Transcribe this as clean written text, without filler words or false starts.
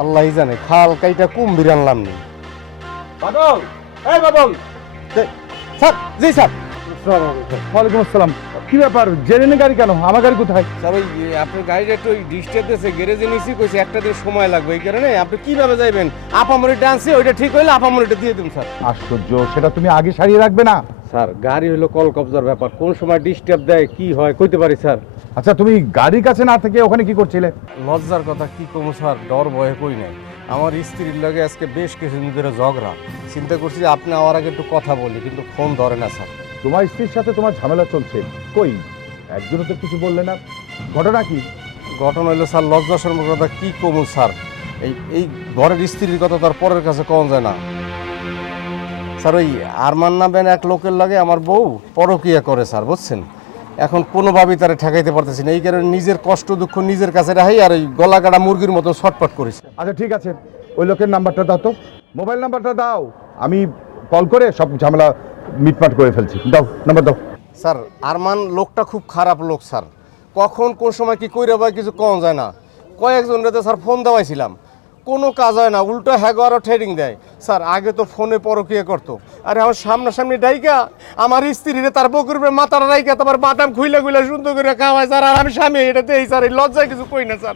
আল্লাহই জানে খাল কাইটা কুম্ভীর আনলাম নি। বাদল, এই বাদল। স্যার, জি স্যার। ওয়ালাইকুম আসসালাম। কি ব্যাপার, জেনে গাড়ি কেন? আমার গাড়ি কোথায়? স্যার ওই আপনার গাড়িটা একটু ওই ডিস্টার্ব দিয়েছে, গ্যারেজে নিয়েছি, কইছে একটা দিন সময় লাগবে, এই কারণে আপনি কিভাবে যাইবেন? আপামরি ডান্সে ওইটা ঠিক হইলে আপামরিটা দিয়ে দিন স্যার। আশ্চর্য, সেটা তুমি আগে সারিয়ে রাখবে না? স্যার গাড়ি হলো কল কবজার ব্যাপার, কোন সময় ডিস্টার্ব দেয় কি হয় কইতে পারি স্যার। আচ্ছা, তুমি গাড়ির কাছে না থেকে ওখানে কি করছিলে? লজ্জার কথা কি কমু স্যার, ডর ভয়ে কই নাই। আমার স্ত্রীর লাগে আজকে বেশ কিছুদিন ধরে ঝগড়া, চিন্তা করছি যে আপনি আমার আগে একটু কথা বলি, কিন্তু ফোন ধরে না স্যার। তোমার স্ত্রীর সাথে তোমার ঝামেলা চলছে, কই একজনও তো কিছু বললে না, ঘটনা কি? ঘটনা হইলো স্যার লজ্জা শর্মার কথা কি কমু স্যার, এই এই ঘরের স্ত্রীর কথা তার পরের কাছে কম যায় না স্যার। ওই আরমান নামের এক লোকের লাগে আমার বউ পরকিয়া করে স্যার, বুঝছেন। এখন কোনোভাবেই তারা ঠেকাইতে পারতেছি না, এই কারণে নিজের কষ্ট দুঃখ নিজের কাছে রাখাই আর ওই গলা কাটা মুরগির মতো ছটপট করেছে। আচ্ছা ঠিক আছে, ওই লোকের নাম্বারটা দাও তো, মোবাইল নাম্বারটা দাও, আমি কল করে সব ঝামেলা মিটমাট করে ফেলছি। দাও নাম্বার দাও। স্যার আরমান লোকটা খুব খারাপ লোক স্যার, কখন কোন সময় কি কইরা ভাই কিছু কম যায় না। কয়েকজনকে স্যার ফোন দেওয়াইছিলাম, কোনো কাজ হয় না, উল্টো হ্যাগো আরও ট্রেডিং দেয় স্যার। আগে তো ফোনে পরকিয়া করতো, আর এখন সামনাসামনি ডাইকা আমার স্ত্রীরে তার বকুর উপরে মাথাটা রাইকা তোমার বাদাম খুইলা খুইলা সুন্দর করে খাওয়ায় স্যার। আর আমি স্বামী এটা দেই স্যার, এই লজ্জায় কিছু কই না স্যার।